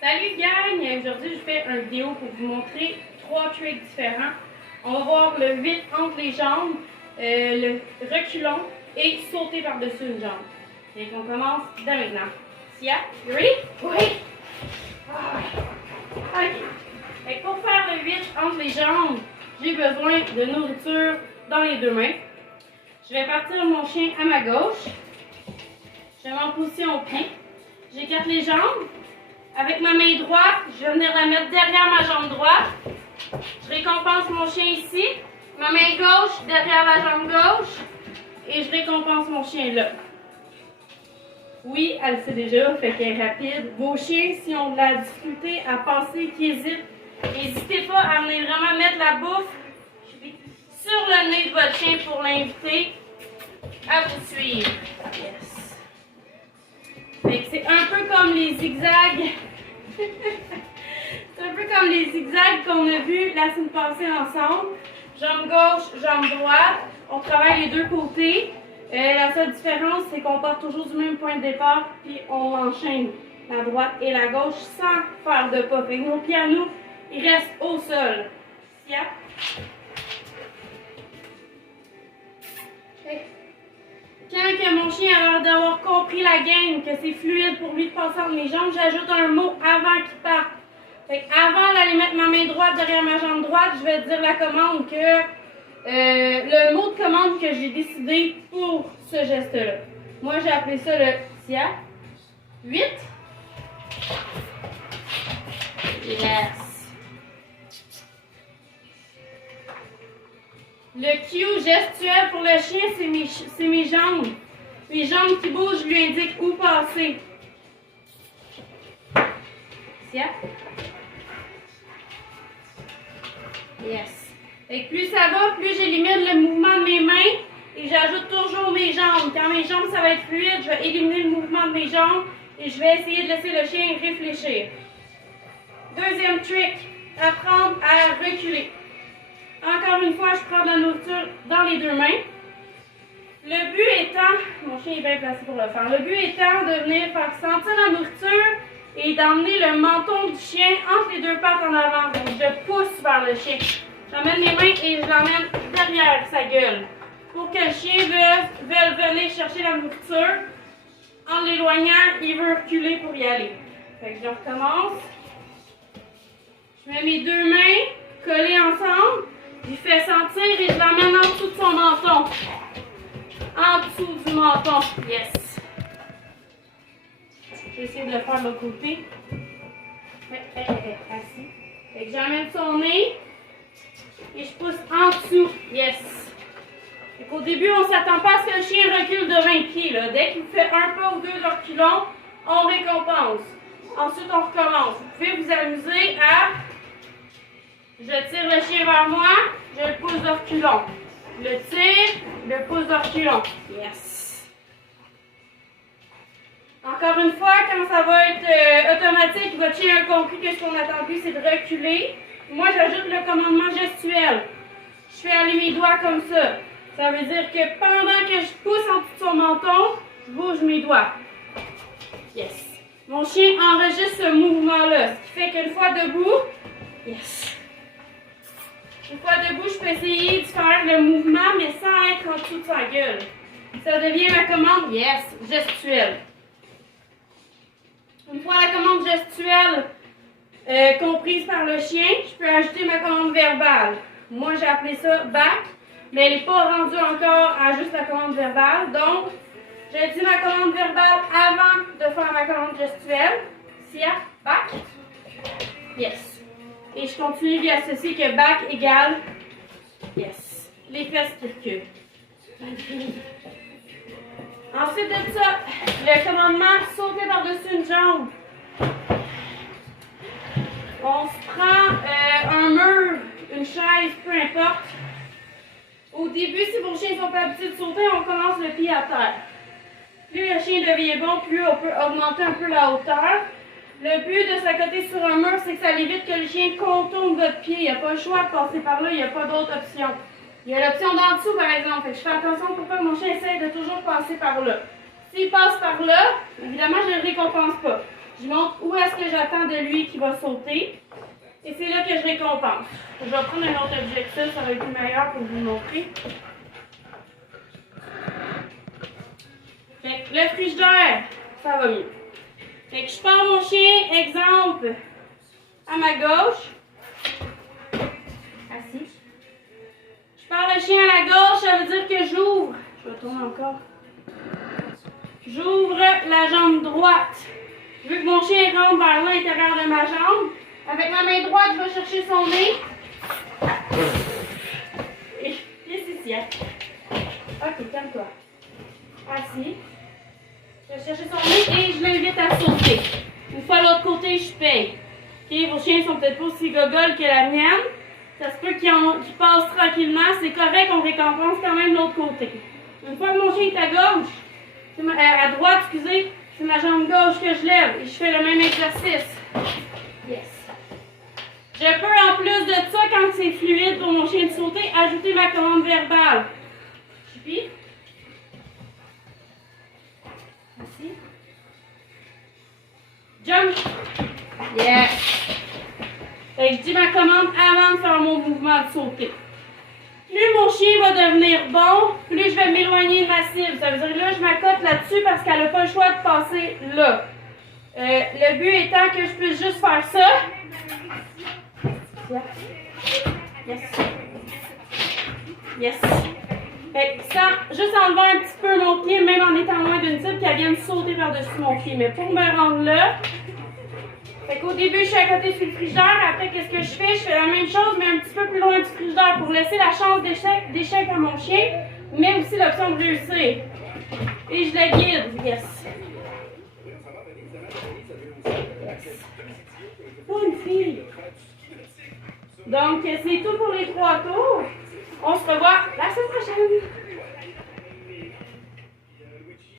Salut gang! Aujourd'hui je fais une vidéo pour vous montrer 3 tricks différents. On va voir le 8 entre les jambes, le reculon et sauter par-dessus une jambe. Et on commence dès maintenant. Sia, you ready? Oui! Ok. Fait que pour faire le 8 entre les jambes, j'ai besoin de nourriture dans les deux mains. Je vais partir mon chien à ma gauche. Je vais en position au pied. J'écarte les jambes. Avec ma main droite, je vais venir la mettre derrière ma jambe droite. Je récompense mon chien ici. Ma main gauche derrière la jambe gauche. Et je récompense mon chien là. Oui, elle le sait déjà, fait qu'elle est rapide. Vos chiens, s'ils ont de la difficulté à passer, qu'ils hésitent, n'hésitez pas à venir vraiment mettre la bouffe sur le nez de votre chien pour l'inviter à vous suivre. Yes. Fait que c'est un peu comme les zigzags. C'est un peu comme les zigzags qu'on a vus la semaine passée ensemble. Jambe gauche, jambe droite. On travaille les deux côtés. La seule différence, c'est qu'on part toujours du même point de départ, puis on enchaîne la droite et la gauche sans faire de pas. Fait que nos pieds à nous, ils restent au sol. Sia. Quand que mon chien a l'air d'avoir compris la game, que c'est fluide pour lui de passer entre mes jambes, j'ajoute un mot avant qu'il parte. Fait avant d'aller mettre ma main droite derrière ma jambe droite, je vais dire la commande que le mot de commande que j'ai décidé pour ce geste-là. Moi, j'ai appelé ça le Sia. 8. Yes. Le cue gestuel pour le chien, c'est mes jambes. Mes jambes qui bougent, je lui indique où passer. Sia. Yes. Et plus ça va, plus j'élimine le mouvement de mes mains et j'ajoute toujours mes jambes. Quand mes jambes, ça va être fluide, je vais éliminer le mouvement de mes jambes et je vais essayer de laisser le chien réfléchir. Deuxième trick, apprendre à reculer. Encore une fois, je prends de la nourriture dans les deux mains. Le but étant, mon chien est bien placé pour le faire, le but étant de venir faire sentir la nourriture et d'emmener le menton du chien entre les deux pattes en avant. Donc, je pousse vers le chien. J'emmène mes mains et je l'emmène derrière sa gueule. Pour que le chien veuille venir chercher la nourriture, en l'éloignant, il veut reculer pour y aller. Fait que je recommence. Je mets mes deux mains collées ensemble. Je lui fais sentir et je l'emmène en dessous de son menton. En dessous du menton. Yes. Je vais essayer de le faire de l'autre côté. Assis. Fait que j'emmène son nez. Et je pousse en dessous. Yes. Au début, on ne s'attend pas à ce que le chien recule de 20 pieds. Là. Dès qu'il fait un pas ou deux de reculons, on récompense. Ensuite, on recommence. Vous pouvez vous amuser à... Je tire le chien vers moi, je le pousse de reculons. Le tire, le pousse de reculons. Yes. Encore une fois, quand ça va être automatique, votre chien a compris que ce qu'on attend de lui, c'est de reculer. Moi, j'ajoute le commandement gestuel. Je fais aller mes doigts comme ça. Ça veut dire que pendant que je pousse en dessous de son menton, je bouge mes doigts. Yes. Mon chien enregistre ce mouvement-là. Ce qui fait qu'une fois debout, yes. Une fois debout, je peux essayer de faire le mouvement, mais sans être en dessous de sa gueule. Ça devient ma commande, yes, gestuelle. Une fois la commande gestuelle comprise par le chien, je peux ajouter ma commande verbale. Moi, j'ai appelé ça back, mais elle n'est pas rendue encore à juste la commande verbale. Donc, j'ai dit ma commande verbale avant de faire ma commande gestuelle. Sia, back. Yes. Et je continue d'y associer que back égale yes. Les fesses qui reculent. Ensuite de ça, le commandement sauter par-dessus une jambe. On se prend un mur, une chaise, peu importe. Au début, si vos chiens ne sont pas habitués de sauter, on commence le pied à terre. Plus le chien devient bon, plus on peut augmenter un peu la hauteur. Le but de s'accoter sur un mur, c'est que ça évite que le chien contourne votre pied. Il n'y a pas le choix de passer par là, il n'y a pas d'autre option. Il y a l'option d'en dessous, par exemple. Fait que je fais attention pour pas que mon chien essaye de toujours passer par là. S'il passe par là, évidemment, je ne le récompense pas. Je montre où est-ce que j'attends de lui qui va sauter. Et c'est là que je récompense. Je vais prendre un autre objet que ça va être meilleur pour vous le montrer. Fait que le frigidaire, ça va mieux. Fait que je pars mon chien, exemple, à ma gauche. Assis. Je pars le chien à la gauche, ça veut dire que j'ouvre. Je vais tourner encore. J'ouvre la jambe droite. Je veux que mon chien rentre vers l'intérieur de ma jambe. Avec ma main droite, je vais chercher son nez. Et ici, ici. Ok, calme-toi. Assis. Je vais chercher son nez et je l'invite à sauter. Une fois l'autre côté, je paye. Ok, vos chiens sont peut-être pas aussi gogoles que la mienne. Ça se peut qu'ils passent tranquillement. C'est correct, on récompense quand même l'autre côté. Une fois que mon chien est à gauche, à droite, excusez, c'est ma jambe gauche que je lève et je fais le même exercice. Yes. Je peux, en plus de ça, quand c'est fluide pour mon chien de sauter, ajouter ma commande verbale. Chippy. Assis. Jump. Yes. Fait que je dis ma commande avant de faire mon mouvement de sauter. Plus mon chien va devenir bon, plus je vais m'éloigner de ma cible. Ça veut dire que là, je m'accote là-dessus parce qu'elle n'a pas le choix de passer là. Le but étant que je puisse juste faire ça. Yes. Yes. Fait que ça, juste en levant un petit peu mon pied, même en étant loin d'une cible, qu'elle vienne sauter par-dessus mon pied. Mais pour me rendre là, fait qu'au début, je suis à côté sur le frigidaire. Après, qu'est-ce que je fais? Je fais la même chose, mais un petit peu plus loin du frigidaire pour laisser la chance d'échec à mon chien, mais aussi l'option de réussir. Et je le guide. Yes. Bonne fille. Donc, c'est tout pour les 3 tours. On se revoit la semaine prochaine.